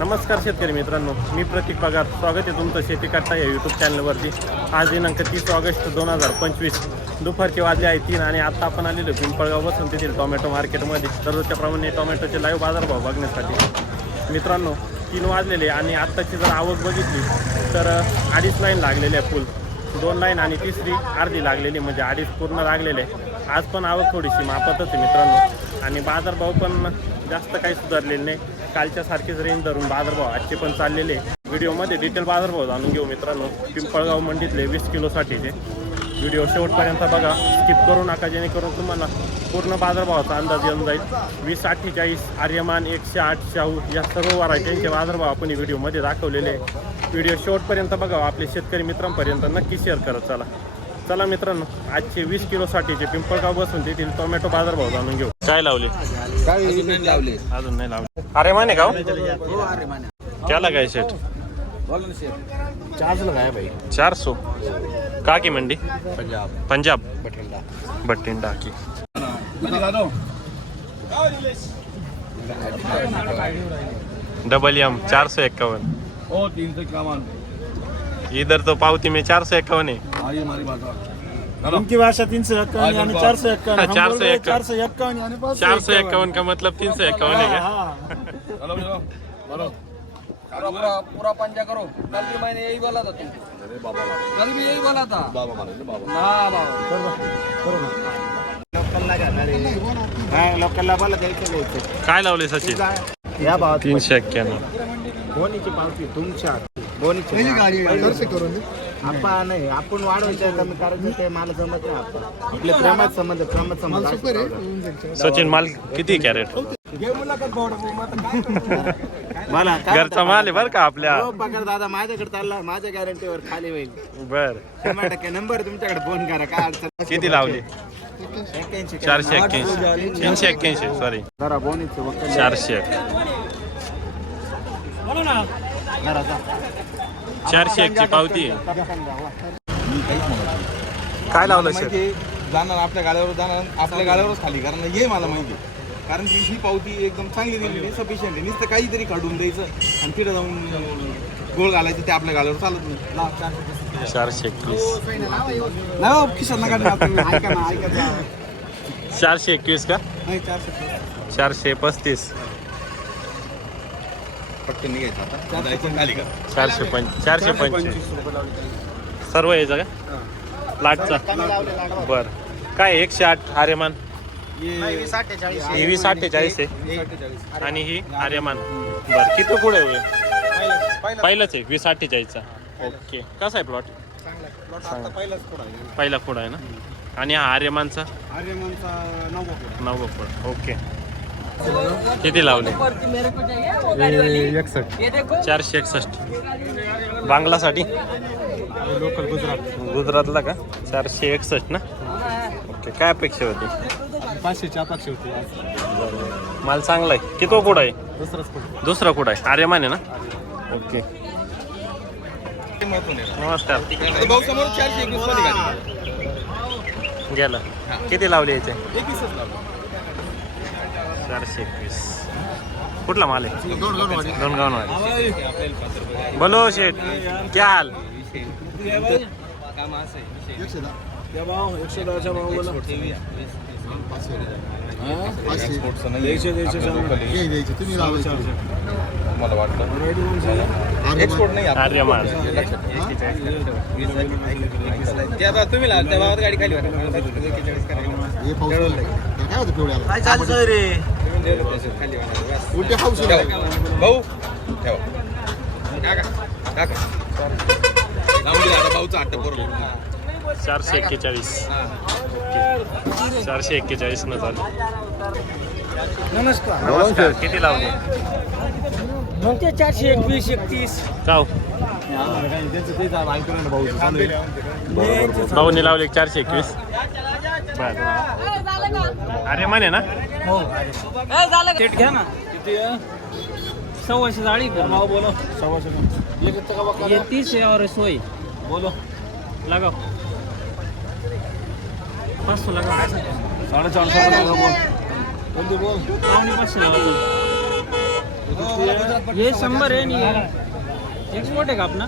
नमस्कार शेतकरी मित्रांनो मी प्रतीक पगार. स्वागत आहे तुमचं शेती करता या यूट्यूब चॅनलवरती आज दिनांक तीस ऑगस्ट दोन हजार पंचवीस. दुपारचे वाजले आहे तीन आणि आता आपण आलेलो पिंपळगाव बसून तेथील टोमॅटो मार्केटमध्ये. दररोजच्या प्रमाणे टोमॅटोचे लाईव्ह बाजारभाव बघण्यासाठी. मित्रांनो तीन वाजलेले आणि आत्ताची जर आवक बघितली तर अडीच लाईन लागलेली आहे फुल. दोन लाईन आणि तिसरी अर्धी लागलेली म्हणजे अडीच पूर्ण लागलेले आहे. आज पण आवक थोडीशी मापातच आहे मित्रांनो. आणि बाजारभाव पण जास्त काही सुधारलेले नाही. कालच्या सारखीच रेंज धरून बाजारभाव आजचे पण चाललेले. व्हिडिओमध्ये डिटेल बाजारभाव जाणून घेऊ मित्रांनो. पिंपळगाव मंडीतले वीस किलोसाठीचे व्हिडिओ शेवटपर्यंत बघा. स्किप करू नका जेणेकरून तुम्हाला पूर्ण बाजारभावाचा अंदाज येऊन जाईल. वीस अठ्ठेचाळीस आर्यमान एकशे आठ शाहू या सर्व व्हरायटींचे बाजारभाव आपण व्हिडिओमध्ये दाखवलेले आहे. व्हिडिओ शेवटपर्यंत बघा आपले शेतकरी मित्रांपर्यंत नक्की शेअर करत चला. चला मित्रांनो आजचे वीस किलोसाठीचे पिंपळगाव बसून तेथील टोमॅटो बाजारभाव जाणून घेऊ. काय लावले? काय नाही लावले. अजून नाही लावले. अरे माने का हो? हो त्याला काय भाई? चार सो का की मंडी? पंजाब. पंजाब. बठिंडा. बट्टिंडा की. डबल एम चार सौ इक्यावन ओ तीन सौ इक्यावन इधर तो पावती में चार सौ इक्यावन है। आइए हमारी बात उनकी भाषा तीन सौ इक्यावन यानी चार सौ इक्यावन। हम 400 बोल रहे हैं इक्यावन। चार सौ इक्यावन यानी चार सौ इक्यावन। का मतलब तीन सौ इक्यावन है क्या? हाँ चलो चलो। बोलो। पूरा पूरा पंजा करो। कल भी मैंने यही बोला था तुम अरे बाबा कल भी यही बोला था। बाबा माने बाबा। ना बाबा। लोकलला बोला काय लावले सचिन? तीनशे एक्क्याण्णव बोनीची पावती? तुमच्या बोनीची आपण नाही आपण वाढवायचं कमी करायचं ते मला जमत नाही आपण आपले प्रेमात संबंध प्रेमात संबंध. सचिन माल किती कॅरेट? मला काय घरचा माल आहे बरं का आपल्या? हो, पगार दादा माझ्याकडे चालला माझ्या गॅरंटीवर खाली होईल. बर. शंभर टक्के नंबर तुमच्याकडे फोन करा काय अडचण किती लावले? एक्क्याऐंशी. चारशे एक्क्याऐंशी. तीनशे एक्क्याऐंशी सॉरी जरा बोनीचं वकील चारशे. चारशे एकची पावती आहे काय लावलं माहिती जाणार आपल्या गाड्यावर जाणार आपल्या गाड्यावरच खाली कारण हे मला माहिती आहे. कारण की ही पावती एकदम चांगली दिलेली सफिशियंट आहे नुसतं काहीतरी काढून द्यायचं आणि तिथं जाऊन अं, गोळ घालायचं ते आपल्या गाड्यावर चालत नाही चारशे. चारशे एकवीस नाही हो, खिशात नका टाकू. ऐका ना ऐका ना. चारशे एकवीस का नाही चारशे चारशे पस्तीस पटकन निघायचं आता. जायचं खाली का चारशे पंच चारशे पंचवीस. सर्व यायचं का प्लाटचा बर. काय एकशे आठ आर्यमान? ही वीस अठ्ठेचाळीस आहे. आणि ही आर्यमान. बर किती पुढे होईल? पहिलंच आहे वीस अठ्ठेचाळीसचा. ओके. कसा आहे प्लॉट? पहिला पुढं आहे ना? आणि हा आर्यमानचा? नव्वद पुढं. ओके. किती लावले? चारशे एकसष्ट. बांगलासाठी? लोकल गुजरात. गुजरातला का? चारशे एकसष्ट ना? ओके काय अपेक्षा होती? पाचशेच्या अपेक्षा होती. माल चांगला आहे. किती कुठं आहे? दुसरंच कुठं? दुसरा कुठं आहे? आर्यमान आहे ना? ओके. नमस्कार. गेला. किती लावले याचे. चारशे एकवीस. कुठला माल आहे? दोन गाव बोलो शेठ क्या हाल. मला वाटलं? एक्सपोर्ट नाही तुम्ही त्या भावात गाडी खाली. काय खाली वाटा. बस. ठेवा. भाऊ ठेवा. काका काका. लावून दिला आता भाऊचा हट्ट बरोबर चारशे एक्केचाळीस. चारशे एक्केचाळीस न चालू. नमस्कार. नमस्कार. किती लावले? मग ते चारशे एकवीस एकतीस. जाऊ. भाऊनी लावले चारशे एकवीस. बर. अरे माने ना. सेट घ्या ना. सव्वाशे जाळी कर. बोलो. सव्वाशे एक का बघा ये तीस है और सोई बोलो. लगाओ पाच सौ लगाओ साडेचारशे बोल. कोणती बोल? पावणे पाचशे हे शंभर आहे आणि एक्सपोर्ट आहे का आपला?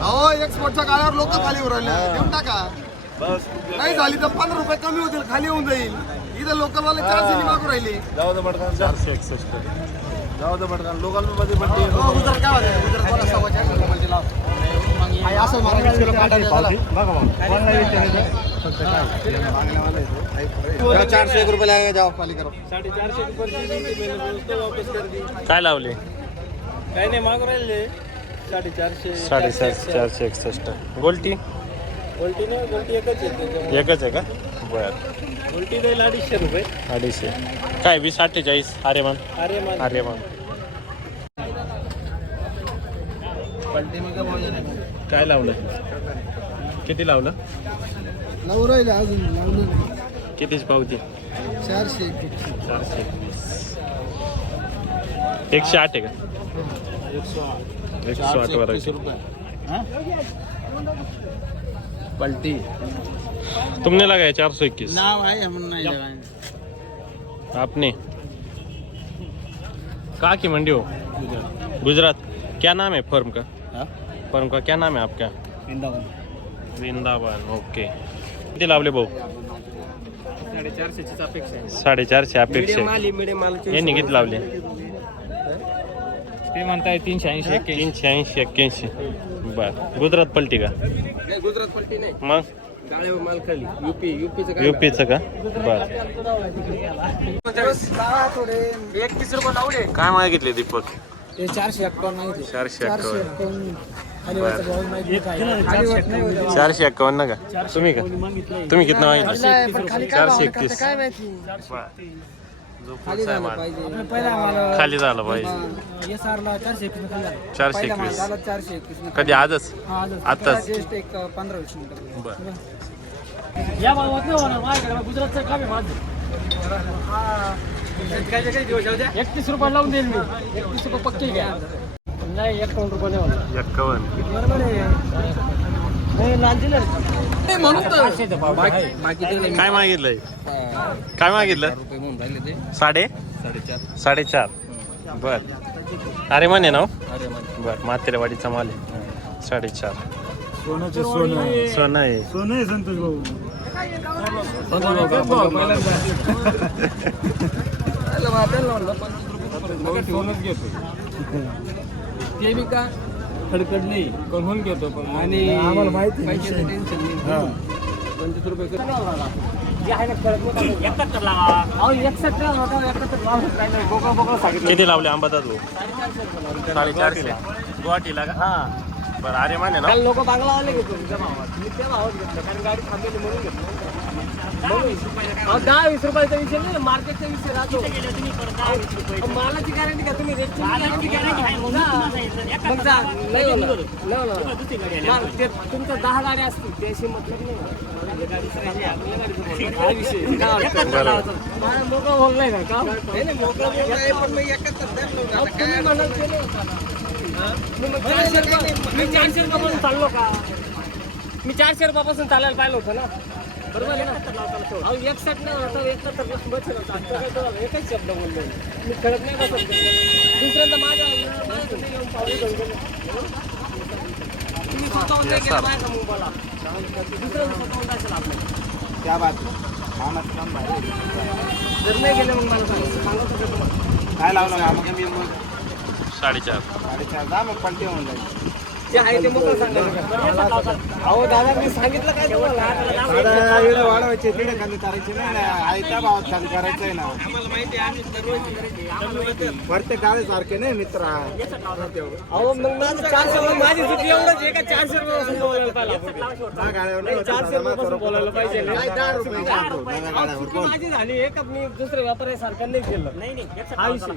अहो एक्सपोर्टच्या काळावर लोक खाली देऊन टाका. नाही झाली तर पंधरा रुपये कमी होतील खाली होऊन जाईल. इथं लोकल वाले चारशे मागू राहिले. जाऊ दे पटकन चारशे एकसष्ट. जाऊ दे पटकन लोकलमध्ये हो, काय. आहे, असं. चारशे एक रुपये लागेल जाओ खाली करो. काय लावले? काही नाही मागू राहिले. साडेचारशे साडेसात चारशे एकसष्ट. गोल्टी? नाही एकच येते एकच आहे का? बर. जाईल अडीचशे रुपये. अडीचशे. काय वीस अठ्ठेचाळीस? अरे मन अरे मान अरे मन काय लावलं? किती लावलं? लावू राहिले अजून लावलं नाही. कितीच पावती? चारशे एक. चारशे एकशे आठ आहे का? एकशे आठ वर पलटी। तुमने लगाया चार सौ इक्कीस? नाव आहे म्हणून नाही लगाए. आपने? कहाँ की मंडी हो? गुजरात। क्या नाम है फर्म का? फर्म का क्या नाम है आपका? वृंदावन। ओके। किती लावले भाऊ साडेचारशे अपेक्षा आहे. माल मिडियम माल यांनी किती लावले ते म्हणताय तीनशे ऐंशी एक तीनशे ऐंशी एक्क्याऐंशी। बर गुजरात पलटी का? नाही गुजरात पलटी नाही. मग? गाळ्यावर माल खाली. युपी युपीचं काय? युपीचं का? बर. एकतीस रुपये लावले. काय मागितले दीपक? चारशे अक्कावन्न ते. चारशे अक्कावन्न अक्कावन्न. खाली वरचा भाव माहिती काय. खाली वर नाही होत. चारशे का? तुम्ही का? तुम्ही कितना मागितलं? चारशे एकतीस. काय माहिती? खाली झालं माल. पाहिजे. आपलं पहिला आम्हाला खाली झालं पाहिजे. एस आरला चारशे एकवीस खाली झालं. चारशे पहिला माल एकवीस. झाला चारशे एकवीस कधी आजच? हा, आजच. आत्ताच? जस्ट एक अं, पंधरा वीस मिनिटं बर. या भावात नाही होणार माझ्याकडे गुजरातचं काम आहे. माझं एकतीस रुपये लावून देईल मी. एकतीस रुपये पक्के घ्या. नाही एकावन्न रुपये नाही होणार. एक्कावन्न बरोबर आहे. नाही लाल दिलं काय मागितलंय? काय मागितलं? रुपये म्हणून राहिले ते साडे? साडेचार. साडेचार बर. अरे म्हणे ना हो? अरे मान बर मातेरेवाडीचा माल आहे. साडेचार. सोनं आहे. ते मी का? खडखड नाही. करून घेतो पण आणि आम्हाला माहिती पैशाचं टेन्शन नाही. पंचवीस रुपये किती लावले अंबादात भाऊ साडेचारशे. गुवाहाटीला का? हा. बरं अरे म्हणे ना? लोक बांगला आले घेतो तुमच्या भावात मी त्या भावात घेतलं. कारण गाडी थांबलेली म्हणून घेतलं. दहा वीस रुपयाचा विषय नाही मार्केटचा विषय राहतो अहो, मालाची गॅरंटी का तुम्ही रेटची गॅरंटी मग जा नाही होणार. नाही होणार. माल, ते तुमच्या दहा गाड्या असतील त्याशी मतलब नाही माझ्या गाडीचं काही आपल्या गाडीचं बोलणं. हा विषय काय वाटतं? मला मोकळं बोलणं आहे का? का नाही नाही, मोकळं बोलणं आहे, पण मग अहो, तुम्ही म्हणाल ते नाही होतं ना. मी मग चारशे रुपये- मी चारशे रुपयापासून चाललो का मी चारशे रुपयापासून चालायला पाहिलं होतं ना बरोबर आहे ना? अहो बसेल होतं आता काय तुम्हाला एकच शब्द बोललो. मी. कळत नाही बसत दुसऱ्यांदा माझ्या माझ्या घरी येऊन पावली घेऊन गेले. तुम्ही स्वतःहून नाही गेलं माझ्या मग बोला. दुसऱ्यांदा स्वतःहून जायचं आपल्याला. त्या बात मामाचं काम भारी. जर नाही गेले मग मला तुम्हाला. काय लावलं? मग साडेचार. साडेचार. जा मग पलटी होऊन जाईल. जे आहे ते मोकळं सांगायचं अहो दादा मी सांगितलं काय तुम्हाला? साडा एवढं वाढवायचे तिकडे खाली करायचे नाही ना. आहे त्या भावात खाली करायचं आहे ना. प्रत्येक गाडी सारखे नाही मित्र. अहो मग माझं चारशे रुपये माझी चुकी एवढंच आहे का? चारशे रुपये बोलायला चारशे रुपयापासून बोलायला पाहिजे रुपये माझी झाली आहे का मी दुसऱ्या व्यापाऱ्यासारखं नाही केलं. नाही नाही हा विषय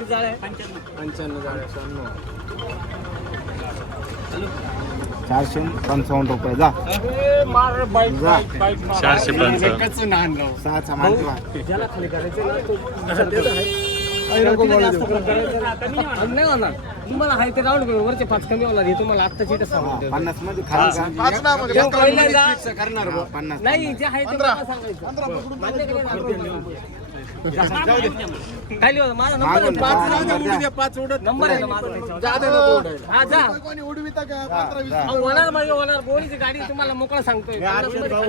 किती आहे? पंच्याण्णव चारशे पंचावन्न रुपये जा. चारशे पंचावन्न. सहाचा माल ठेवा. ज्याला खाली करायचं ना तो सध्याचं आहे. नाही होणार. तुम्हाला हाय ते राऊंड वरचे पाच कमी होणार हे तुम्हाला आत्ताची इथं पन्नासमध्ये खाली म्हणजे पहिल्यांदा- पन्नास नाही जे आहे ते मला सांगायचं. मान्य केलं ना? माझा नंबर आहे पाच नंबर आहे. ना माझा? त्याच्यावर. हा जा. कोणी उडविता का? पंधरा वीस. अहो, होणार होणार बोलीची गाडी तुम्हाला मोकळा सांगतोय. हे भाऊ,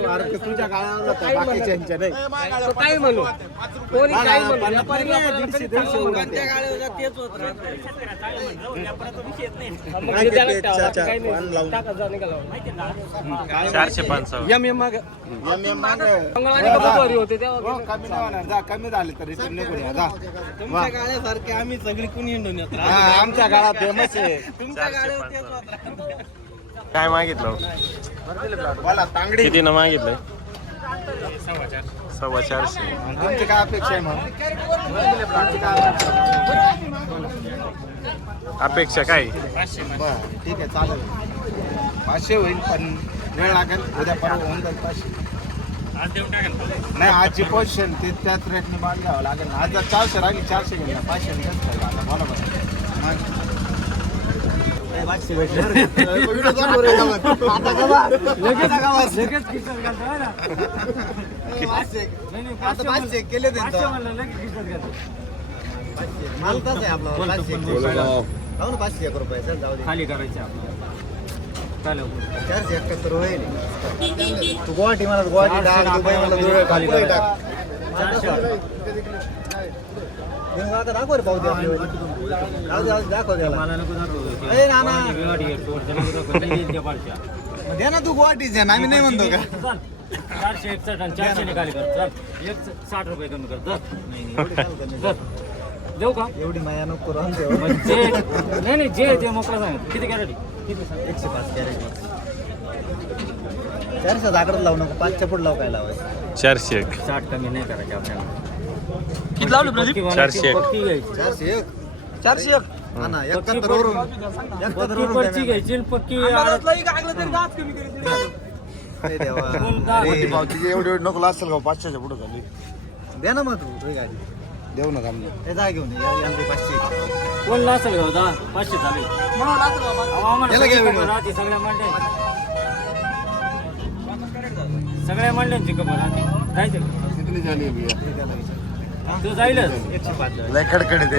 होता, म्हणू. बाकीच्यांच्या नाही. तो कोणी व्यापारी कधी. मग त्याला ठेवा, काही नाही. टाका जा, निघाला. चारशे पंचावन्न माग. एम एम मागं. मंगळवारी का बुधवारी होते हो, तेव्हा कमी नाही होणार. जा कमी झाले तर रिटर्न नको द्या जा. तुमच्या गाड्यासारखे आम्ही सगळी कुणी हिंडून येतो हा, आमच्या गाळा फेमस आहे. काय मागितलं? बोला तांगडी. किती न मागितलं सव्वा चारशे. तुमची काय अपेक्षा आहे मग? तुमची काय अपेक्षा काय? बरं ठीक आहे चालेल. पाचशे होईल पण वेळ लागेल. उद्या परवा होऊन जाईल पाचशे. नाही आजची पोझिशन ते त्याच रेटने बांध घ्यावं लागेल ना. आज जर चारशे राहिली चारशे घेऊन जा. पाचशे काय झालं बोला बरं. पाचशे भेटले. है केले. माल कसा आहे आपला पाचशे जाऊ ना पाचशे एक रुपये जाऊ दे. खाली करायचे आपल्याला. चारशे एकाहत्तर होईल. तू गुवाहाटी मला गुवाहाटी टाक दुबई मला दुबई खाली टाक. आता दाखव रे ना तू गुवाहाटीचे आम्ही नाही म्हणतो का? चारशे आणि चारशे निघाली कर. चल. एक साठ रुपये कमी कर. देऊ का? एवढी माया नको राहून दे. मग जे नाही नाही जे ते मोकळं सांग. किती सांग एकशे पाच कॅरेट चारशे आकडत लावू नको पाचच्या पुढे लावू काय लावायचं? चारशे एक. साठ कमी नाही करायचे आपल्याला. किती लावले प्रदीप? चारशे एक. पक्की घ्यायची. चारशे एक. चारशे एक? हा. ना एकाहत्तर वरून एकाहत्तर पक्की वरून पर्ची payment. घ्यायची आणि पक्की देवा. एवढी एवढी नको असेल का पाचशेच्या पुढे झाली. दे ना मग तू तुझी गाडी. देऊ नका आम्ही हे जा घेऊन ये, या- यांचे पाचशे कोण घेऊ दहा पाचशे घ्या राहते सगळ्या मंडळी. सगळ्या मंडळांची खबर राहते. जायचं का? तू जाईलच एकशे पाच लय ते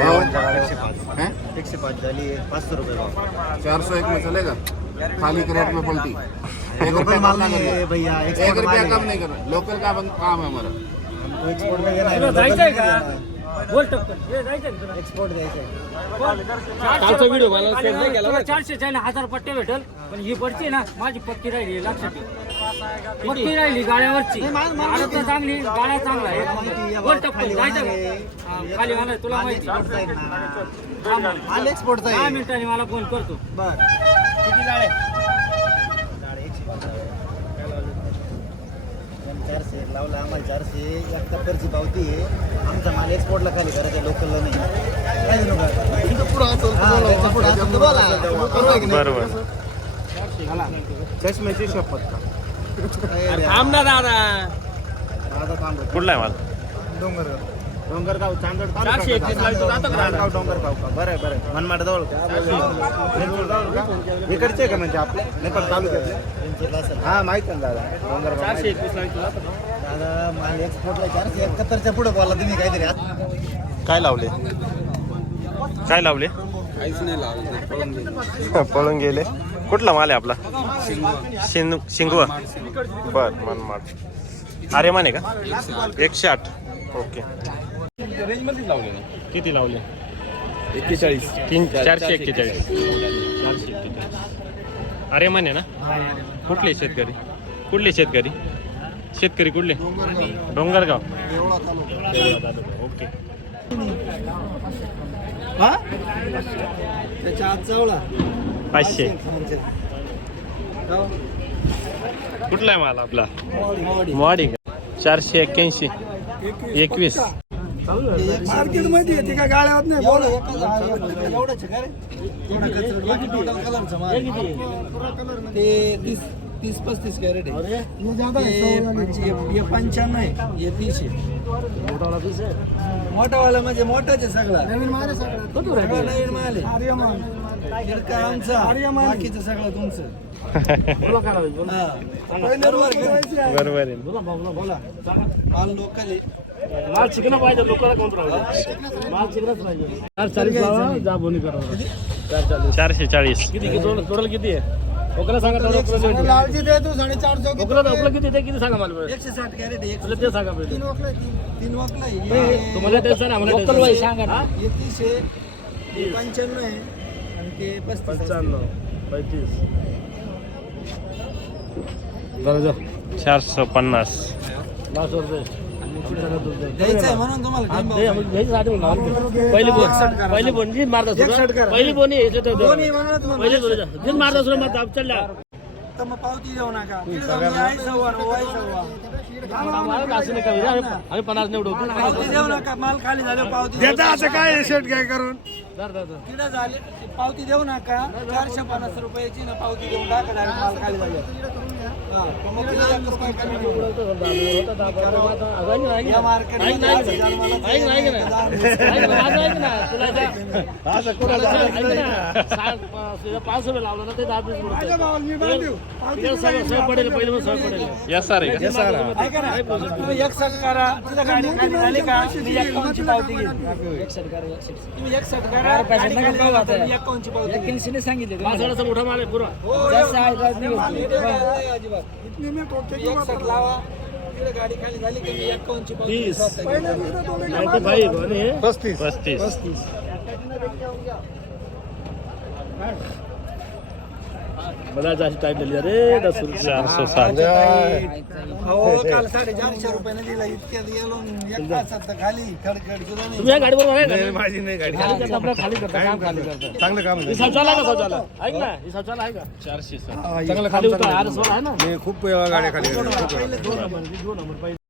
एकशे पाच. एकशे पाच झाली पाचशे रुपये भाव. चार सौ एक में चलेगा खाली के रेट में पलटी. एक रुपया माल कम नाही आहे. भैया एक एक्सपोर्ट रुपया माल कम नहीं करना लोकल का बंद- काम है हमारा एक्सपोर्ट में घेणार तुला जायचंय का? बोल टक्कर. हे जायचंय का तुला? एक्सपोर्ट द्यायचं कालचा व्हिडिओ मला तुला चारशे चायला हजार पट्टे भेटल पण ही पडची ना माझी पक्की राहिली लक्षात ठेव. पक्की राहिली गाड्यावरची तर चांगली गाड्या चांगला आहे. बोल जायचं का? हा, खाली मला तुला माहिती हा, मग. माल एक्सपोर्टचा दहा आहे मिनिटांनी मला फोन करतो. बर. किती चारशे एक लावला आम्हाला चारशे. एकाहत्तरची पावती आहे. आमचा माल एक्सपोर्टला खाली करायचा लोकलला नाही. बरोबर. चष्म्याची शपथ. थांब ना दादा. दादा थांब. कुठला आहे माल? डोंगरगाव. डोंगरगाव चांदोड चारशे एकतीस? डोंगरगाव डोंगरगाव का? बरं बरं. मनमाड जवळ का? इकडचे का म्हणजे आपले? नेपाळ तालुक्यातले? हा माहीत आहे ना दादा. डोंगरगाव चारशे. माल एक्सपोर्टला चारशे एकाहत्तरच्या पुढे बोला तुम्ही काहीतरी. आत- काय लावले? काय लावले? पळून गेले. कुठला माल आहे आपला? शिंग शिंगवा. बर मनमाड. अरे माने का? एकशे आठ. ओके. किती लावले? एक्केचाळीस. तीन चारशे एक्केचाळीस चारशे एक्केचाळीस. अरे माने ना? कुठले शेतकरी? कुठले शेतकरी? शेतकरी कुठले? डोंगरगाव. ओके पाचशे. कुठला आहे माल आपला? मॉडी का चारशे एक्क्याऐंशी. एकवीस. मार्केटमध्ये येते का? गाड्यावर नाही. बोला. एवढंच आहे का रे? थोडा कचरा, बाकी total colour चा माल. ते तीस. तीस पस्तीस कॅरेट आहे. हे म्हणजे हे पंच्याण्णव आहे हे तीस आहे. मोठावाला म्हणजे मोठाच आहे सगळा. सगळा. नवीन माल आहे. दीडका आमचा बाकीचं सगळं तुमचं. हा. बरोबर का? बरोबर आहे. माल लोकल आहे. माल चिकन पाहिजे लोकांना कोण राहिलं? माल चिकनच पाहिजे. चार चाळीस लावा जा बोनी करा. चार चाळीस. चारशे चाळीस. किती टोटल किती आहे? लोकांना सांगा दे तू किती ते किती सांगा मला बरं. एकशे साठ कॅरेट आहे तुला ते सांगा पहिले तीन वकला आहे हे- तुम्हाला टेन्शन आहे आम्हाला टेन्शन आहे. हा? हे तीस आहे हे पंच्याण्णव आहे आणि ते पस्तीस आहे. पंच्याण्णव पैतीस जरा जा चारशे पन्नास लास्ट. द्यायचं आहे म्हणून तुम्हाला time दे, भाव. आम्ही घ्यायची साठी म्हणलं. पहिली बोन. पहिली बोन जी मारता सुरू पहिली बोनी यायचं तर दोन्ही म्हणून तुम्हाला पहिली बोनी. जी मारता सुरू मारता चढल्या तर मग पावती देऊ नका. आम्ही पन्नास निवडू. पावती देऊ नका. माल खाली झालं पावती असं काय शेट काय करून. तिकडे झाले पावती देऊ नका. चारशे पन्नास रुपयाची ना पावती देऊन टाका माल खाली झाले पाच रुपये लावलं ना ते दहा वीस रुपये. तिकडे सगळं सवय पडेल पहिले मग सवय पडेल यस सर एक सेट करा तिथं गाडी खाली झाली का मी एकावन्नची पावती घेईन तुम्ही एक सेट करा गाडी खाली झाली तर मी एकावन्नची पावती घेईन. माणसाला मोठा माल आहे पुरा हो, लावा. गाडी खाली झाली की मी एकावन्नची पावती तीस. स्वतः घेईन. नाईन्टी फाईव्ह आणि हे पस्तीस. पस्तीस. मला जास्त टाईट दिली. अरे दस चारशे साठ हो काल साडेचारशे रुपयाने दिला. इतक्यात गेलो एक तासात तर खाली. खडखड सुद्धा नाही. तुम्ही या गाडीवर बघा का? माझी नाही गाडी. खाली करता आपलं खाली करता काम खाली करता. चांगलं काम ही शौचालय आहे का शौचालय? ऐक ना ही शौचालय आहे का? चारशे सर. चांगलं खाली उतर आर आहे. ना? मी खूप वेळा गाड्या खाली दोन नंबर दोन नंबर